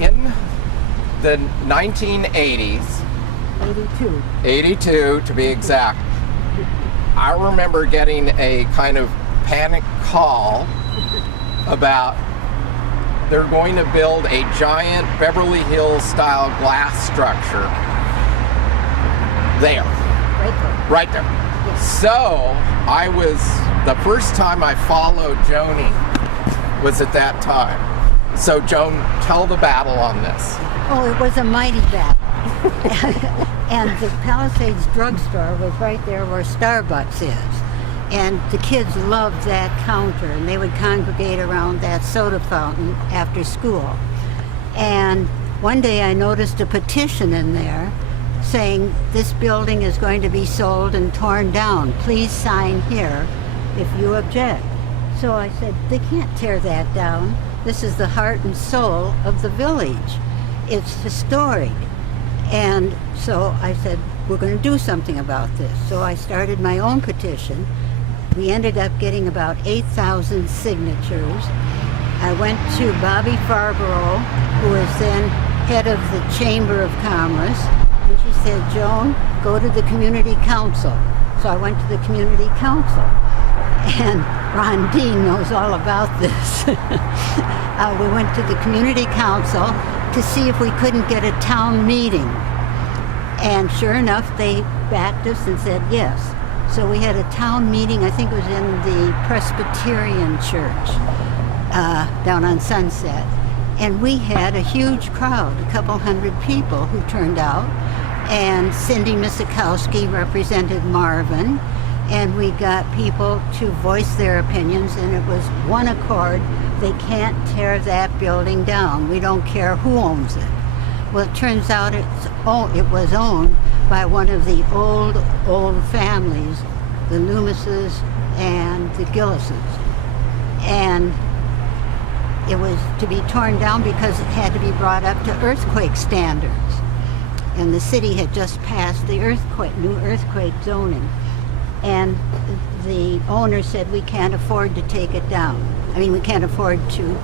In the 1980s, 82 to be exact, I remember getting a kind of panic call about they're going to build a giant Beverly Hills style glass structure there. Right there. Yes. So the first time I followed Joni was at that time. So Joan, tell the battle on this. Oh, it was a mighty battle. And the Palisades drugstore was right there where Starbucks is. And the kids loved that counter, and they would congregate around that soda fountain after school. And one day I noticed a petition in there saying, this building is going to be sold and torn down. Please sign here if you object. So I said, they can't tear that down. This is the heart and soul of the village. It's historic. And so I said, we're going to do something about this. So I started my own petition. We ended up getting about 8,000 signatures. I went to Bobby Farborough, who was then head of the Chamber of Commerce, and she said, Joan, go to the community council. So I went to the community council, and Ron Dean knows all about this. We went to the community council to see if we couldn't get a town meeting. And sure enough, they backed us and said yes. So we had a town meeting, I think it was in the Presbyterian Church down on Sunset. And we had a huge crowd, a couple hundred people who turned out. And Cindy Misikowski represented Marvin. And we got people to voice their opinions, and it was one accord. They can't tear that building down. We don't care who owns it. Well, it turns out it was owned by one of the old families, the Loomises and the Gillises. And it was to be torn down because it had to be brought up to earthquake standards. And the city had just passed the new earthquake zoning. And the owner said, we can't afford to take it down. I mean, we can't afford to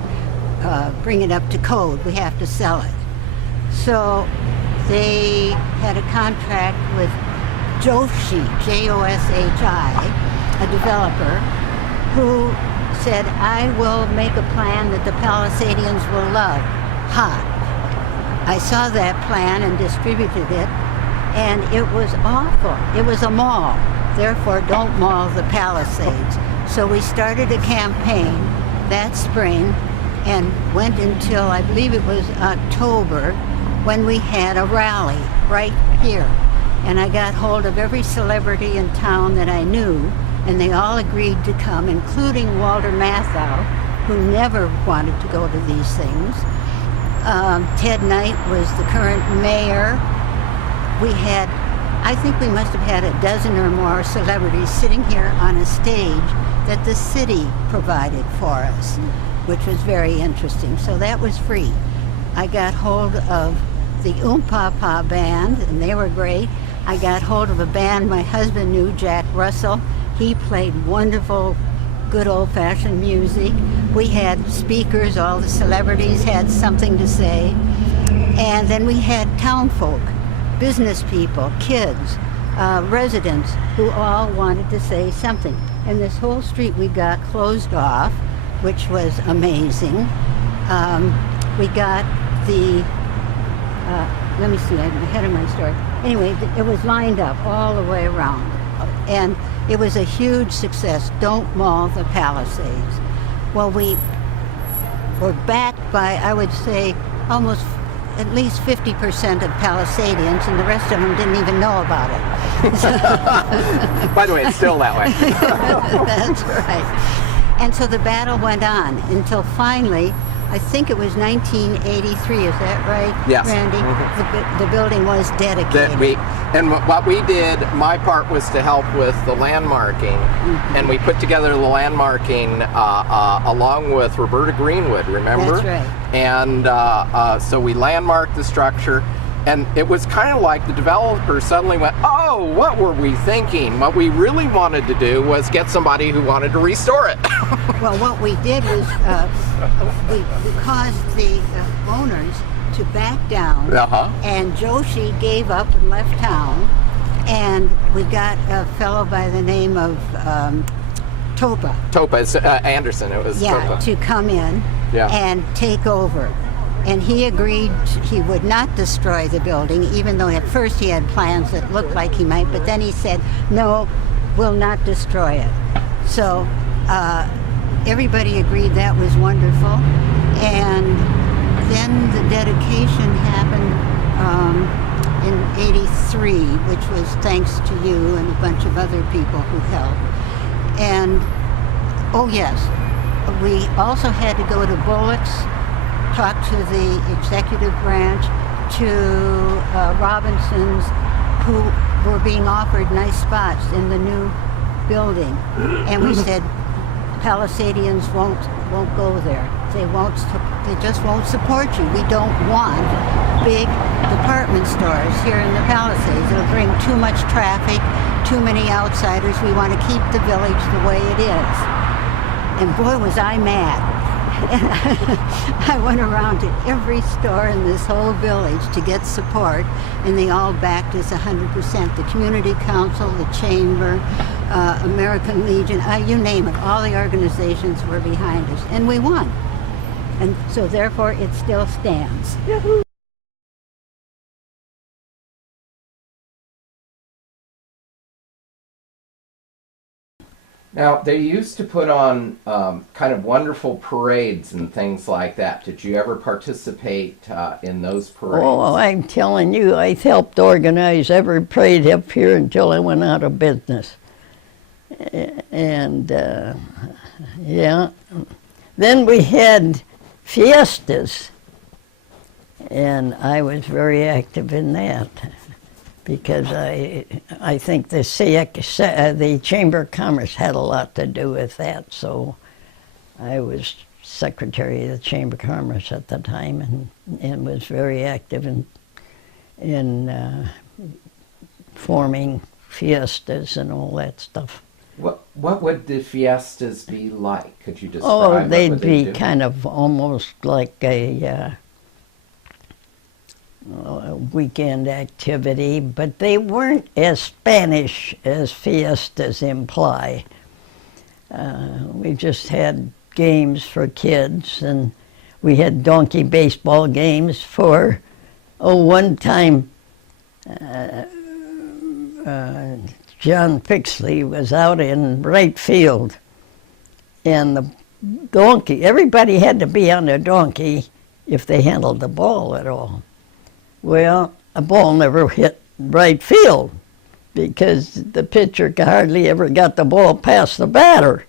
bring it up to code. We have to sell it. So they had a contract with Joshi, Joshi, a developer, who said, I will make a plan that the Palisadians will love. I saw that plan and distributed it, and it was awful. It was a mall. Therefore, don't maul the Palisades. So we started a campaign that spring and went until, I believe it was October, when we had a rally right here. And I got hold of every celebrity in town that I knew, and they all agreed to come, including Walter Matthau, who never wanted to go to these things. Ted Knight was the current mayor. I think we must have had a dozen or more celebrities sitting here on a stage that the city provided for us, which was very interesting. So that was free. I got hold of the Papa band, and they were great. I got hold of a band my husband knew, Jack Russell. He played wonderful, good old-fashioned music. We had speakers, all the celebrities had something to say. And then we had townfolk, business people, kids, residents, who all wanted to say something. And this whole street we got closed off, which was amazing. We got the, let me see, I'm ahead of my story. Anyway, it was lined up all the way around. And it was a huge success. Don't maul the Palisades. Well, we were backed by, I would say, almost at least 50% of Palisadians, and the rest of them didn't even know about it. By the way, it's still that way. That's right. And so the battle went on until finally, I think it was 1983, is that right, yes. Randy? Mm-hmm. The building was dedicated. What we did, my part was to help with the landmarking, mm-hmm. and we put together the landmarking along with Roberta Greenwood, remember? That's right. And so we landmarked the structure, And it was kind of like the developer suddenly went, oh, what were we thinking? What we really wanted to do was get somebody who wanted to restore it. Well, what we did was we caused the owners to back down, and Joshi gave up and left town, and we got a fellow by the name of Topa. Topa, Anderson, it was Topa. To come in and take over. And he agreed he would not destroy the building, even though at first he had plans that looked like he might, but then he said, no, we'll not destroy it. So everybody agreed that was wonderful. And then the dedication happened in '83, which was thanks to you and a bunch of other people who helped. And, oh yes, we also had to go to Bullock's, talk to the executive branch, to Robinsons, who were being offered nice spots in the new building. And we said, Palisadians won't go there. They just won't support you. We don't want big department stores here in the Palisades. It'll bring too much traffic, too many outsiders. We want to keep the village the way it is. And boy, was I mad. And I went around to every store in this whole village to get support, and they all backed us 100%. The community council, the chamber, American Legion, you name it. All the organizations were behind us, and we won. And so therefore it still stands. Yahoo! Now, they used to put on kind of wonderful parades and things like that. Did you ever participate in those parades? Oh, I'm telling you, I helped organize every parade up here until I went out of business. And, yeah. Then we had fiestas, and I was very active in that, because I think the Chamber of Commerce had a lot to do with that. So I was secretary of the Chamber of Commerce at the time, and was very active in forming fiestas and all that stuff. What would the fiestas be like? Could you describe? Oh, they'd be kind of almost like a weekend activity, but they weren't as Spanish as fiestas imply. We just had games for kids, and we had donkey baseball games for, one time John Pixley was out in right field, and the donkey, everybody had to be on their donkey if they handled the ball at all. Well, a ball never hit right field because the pitcher hardly ever got the ball past the batter.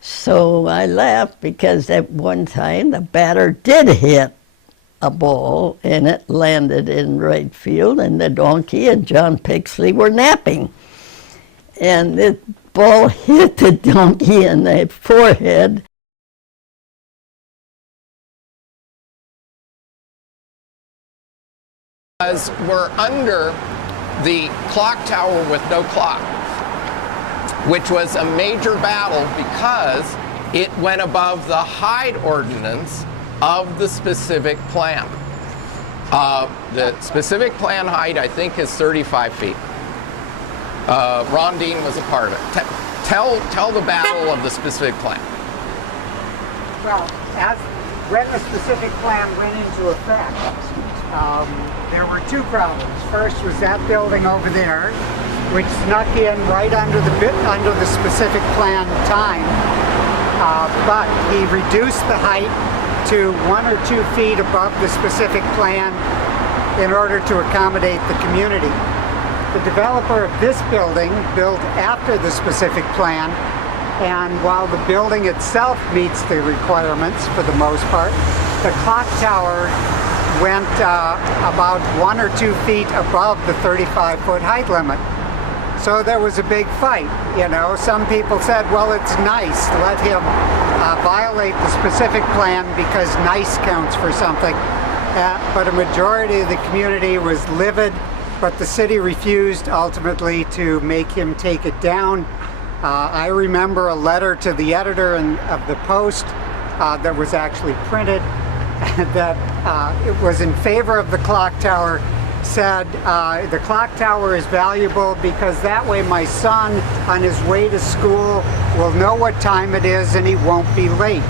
So I laughed because at one time the batter did hit a ball and it landed in right field, and the donkey and John Pixley were napping. And the ball hit the donkey in the forehead. We're under the clock tower with no clock, which was a major battle because it went above the height ordinance of the specific plan. The specific plan height, I think, is 35 feet. Ron Dean was a part of it. Tell the battle of the specific plan. Well, when the specific plan went into effect, there were two problems. First was that building over there, which snuck in right under the specific plan time, but he reduced the height to 1 or 2 feet above the specific plan in order to accommodate the community. The developer of this building built after the specific plan, and while the building itself meets the requirements for the most part, the clock tower went about 1 or 2 feet above the 35-foot height limit. So there was a big fight, you know. Some people said, well, it's nice, let him violate the specific plan because nice counts for something. but a majority of the community was livid, but the city refused ultimately to make him take it down. I remember a letter to the editor of the Post that was actually printed that it was in favor of the clock tower, said the clock tower is valuable because that way my son on his way to school will know what time it is and he won't be late.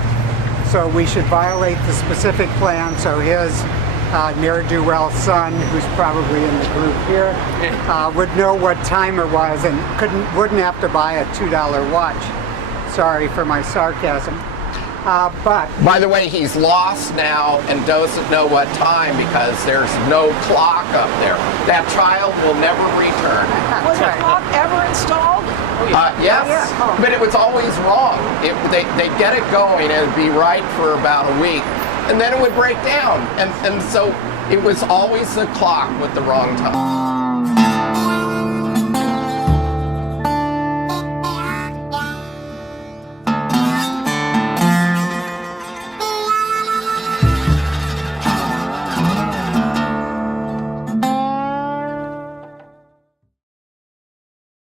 So we should violate the specific plan so his ne'er-do-well son, who's probably in the group here, would know what time it was and wouldn't have to buy a $2 watch. Sorry for my sarcasm. But by the way, he's lost now and doesn't know what time because there's no clock up there. That child will never return. Was the clock ever installed? Yes, but it was always wrong. They'd get it going and it'd be right for about a week, and then it would break down. And so it was always the clock with the wrong time.